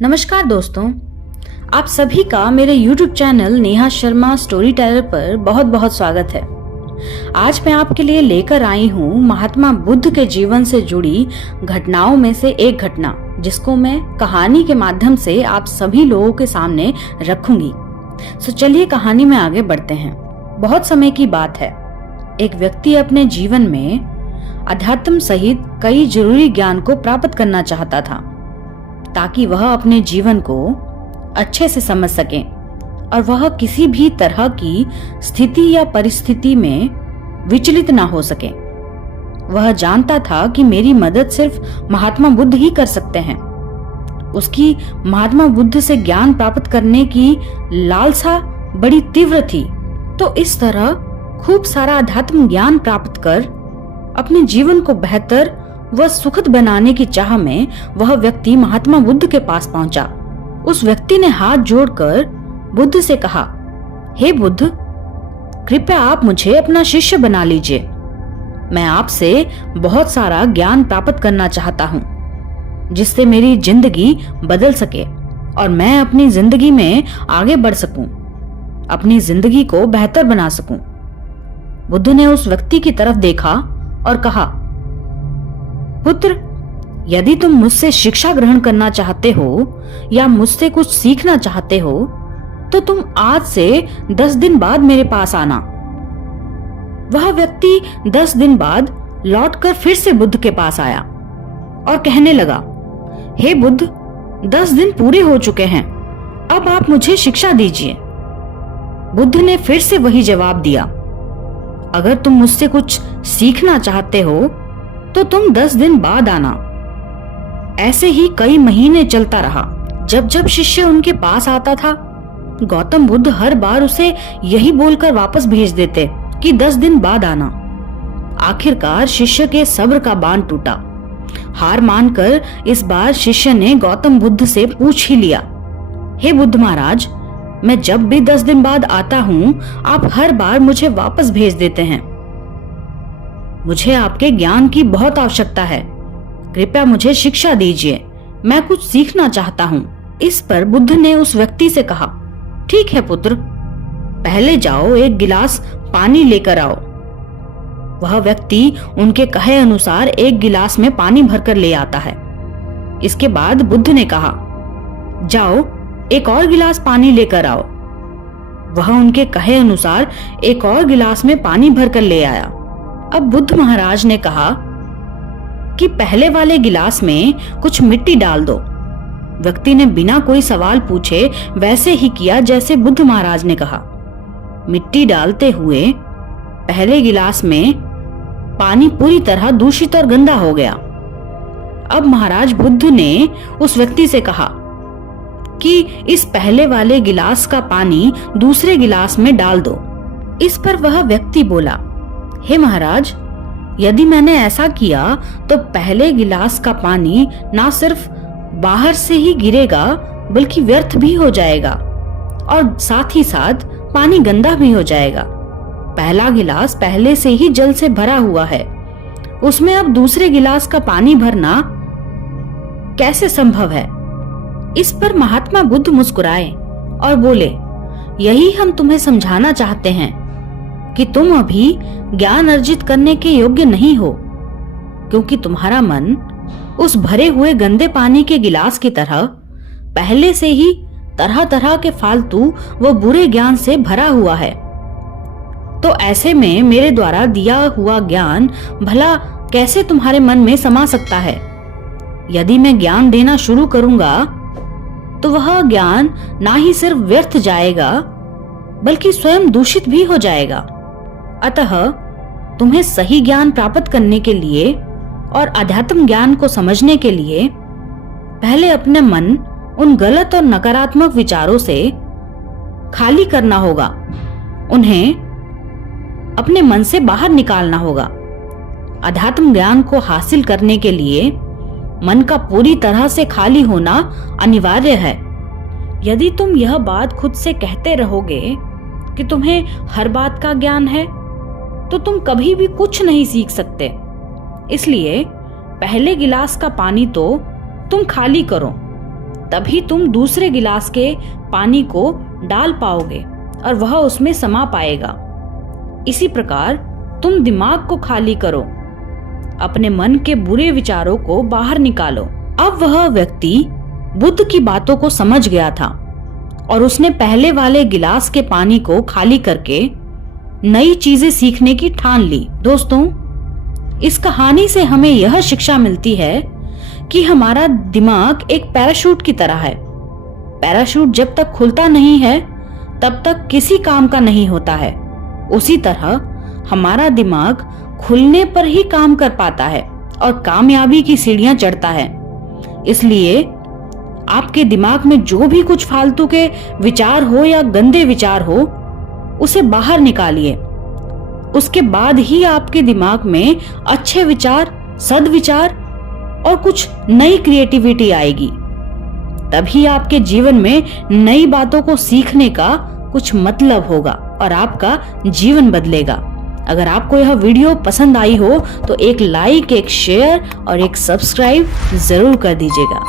नमस्कार दोस्तों, आप सभी का मेरे YouTube channel Neha Sharma story teller पर बहुत बहुत स्वागत है। आज मैं आपके लिए लेकर आई हूँ महात्मा बुद्ध के जीवन से जुड़ी घटनाओं में से एक घटना, जिसको मैं कहानी के माध्यम से आप सभी लोगों के सामने रखूंगी। तो चलिए कहानी में आगे बढ़ते हैं। बहुत समय की बात है, एक व्यक्ति अपने जीवन में अध्यात्म सहित कई जरूरी ज्ञान को प्राप्त करना चाहता था, ताकि वह अपने जीवन को अच्छे से समझ सके और वह किसी भी तरह की स्थिति या परिस्थिति में विचलित ना हो सके। वह जानता था कि मेरी मदद सिर्फ महात्मा बुद्ध ही कर सकते हैं। उसकी महात्मा बुद्ध से ज्ञान प्राप्त करने की लालसा बड़ी तीव्र थी। तो इस तरह खूब सारा अध्यात्म ज्ञान प्राप्त कर अपने जीवन को बेहतर व सुखद बनाने की चाह में वह व्यक्ति महात्मा बुद्ध के पास पहुंचा। उस व्यक्ति ने हाथ जोड़कर बुद्ध से कहा, हे बुद्ध, कृपया आप मुझे अपना शिष्य बना लीजिए। मैं आपसे बहुत सारा ज्ञान प्राप्त करना चाहता हूँ, जिससे मेरी जिंदगी बदल सके और मैं अपनी जिंदगी में आगे बढ़ सकूं, अपनी जिंदगी को बेहतर बना सकूं। बुद्ध ने उस व्यक्ति की तरफ देखा और कहा, पुत्र, यदि तुम मुझसे शिक्षा ग्रहण करना चाहते हो या मुझसे कुछ सीखना चाहते हो, तो तुम आज से 10 दिन बाद मेरे पास आना। वह व्यक्ति 10 दिन बाद लौटकर फिर से बुद्ध के पास आया और कहने लगा, हे बुद्ध, 10 दिन पूरे हो चुके हैं, अब आप मुझे शिक्षा दीजिए। बुद्ध ने फिर से वही जवाब दिया, अगर तुम मुझसे कुछ सीखना चाहते हो तो तुम 10 दिन बाद आना। ऐसे ही कई महीने चलता रहा। जब जब शिष्य उनके पास आता था, गौतम बुद्ध हर बार उसे यही बोलकर वापस भेज देते कि 10 दिन बाद आना। आखिरकार शिष्य के सब्र का बांध टूटा। हार मानकर इस बार शिष्य ने गौतम बुद्ध से पूछ ही लिया, हे बुद्ध महाराज, मैं जब भी 10 दिन बाद आता हूँ, आप हर बार मुझे वापस भेज देते हैं। मुझे आपके ज्ञान की बहुत आवश्यकता है, कृपया मुझे शिक्षा दीजिए, मैं कुछ सीखना चाहता हूँ। इस पर बुद्ध ने उस व्यक्ति से कहा, ठीक है पुत्र, पहले जाओ एक गिलास पानी लेकर आओ। वह व्यक्ति उनके कहे अनुसार एक गिलास में पानी भरकर ले आता है। इसके बाद बुद्ध ने कहा, जाओ एक और गिलास पानी लेकर आओ। वह उनके कहे अनुसार एक और गिलास में पानी भरकर ले आया। अब बुद्ध महाराज ने कहा कि पहले वाले गिलास में कुछ मिट्टी डाल दो। व्यक्ति ने बिना कोई सवाल पूछे वैसे ही किया जैसे बुद्ध महाराज ने कहा। मिट्टी डालते हुए पहले गिलास में पानी पूरी तरह दूषित और गंदा हो गया। अब महाराज बुद्ध ने उस व्यक्ति से कहा कि इस पहले वाले गिलास का पानी दूसरे गिलास में डाल दो। इस पर वह व्यक्ति बोला, हे महाराज, यदि मैंने ऐसा किया तो पहले गिलास का पानी ना सिर्फ बाहर से ही गिरेगा बल्कि व्यर्थ भी हो जाएगा और साथ ही साथ पानी गंदा भी हो जाएगा। पहला गिलास पहले से ही जल से भरा हुआ है, उसमें अब दूसरे गिलास का पानी भरना कैसे संभव है? इस पर महात्मा बुद्ध मुस्कुराए और बोले, यही हम तुम्हें समझाना चाहते हैं कि तुम अभी ज्ञान अर्जित करने के योग्य नहीं हो, क्योंकि तुम्हारा मन उस भरे हुए गंदे पानी के गिलास की तरह पहले से ही तरह तरह के फालतू व बुरे ज्ञान से भरा हुआ है। तो ऐसे में मेरे द्वारा दिया हुआ ज्ञान भला कैसे तुम्हारे मन में समा सकता है? यदि मैं ज्ञान देना शुरू करूंगा तो वह ज्ञान ना ही सिर्फ व्यर्थ जाएगा बल्कि स्वयं दूषित भी हो जाएगा। अतः तुम्हें सही ज्ञान प्राप्त करने के लिए और अध्यात्म ज्ञान को समझने के लिए पहले अपने मन उन गलत और नकारात्मक विचारों से खाली करना होगा। उन्हें अपने मन से बाहर निकालना होगा। अध्यात्म ज्ञान को हासिल करने के लिए मन का पूरी तरह से खाली होना अनिवार्य है। यदि तुम यह बात खुद से कहते रहोगे कि तुम्हें हर बात का ज्ञान है, तो तुम कभी भी कुछ नहीं सीख सकते। इसलिए पहले गिलास का पानी तो तुम खाली करो, तभी तुम दूसरे गिलास के पानी को डाल पाओगे और वह उसमें समा पाएगा। इसी प्रकार तुम दिमाग को खाली करो, अपने मन के बुरे विचारों को बाहर निकालो। अब वह व्यक्ति बुद्ध की बातों को समझ गया था और उसने पहले वाले गिलास के पानी को खाली करके नई चीजें सीखने की ठान ली। दोस्तों, इस कहानी से हमें यह शिक्षा मिलती है कि हमारा दिमाग एक पैराशूट की तरह है। पैराशूट जब तक खुलता नहीं है तब तक किसी काम का नहीं होता है। उसी तरह हमारा दिमाग खुलने पर ही काम कर पाता है और कामयाबी की सीढ़ियां चढ़ता है। इसलिए आपके दिमाग में जो भी कुछ फालतू के विचार हो या गंदे विचार हो, उसे बाहर निकालिए। उसके बाद ही आपके दिमाग में अच्छे विचार, सद्विचार और कुछ नई क्रिएटिविटी आएगी। तभी आपके जीवन में नई बातों को सीखने का कुछ मतलब होगा और आपका जीवन बदलेगा। अगर आपको यह वीडियो पसंद आई हो तो एक लाइक, एक शेयर और एक सब्सक्राइब जरूर कर दीजिएगा।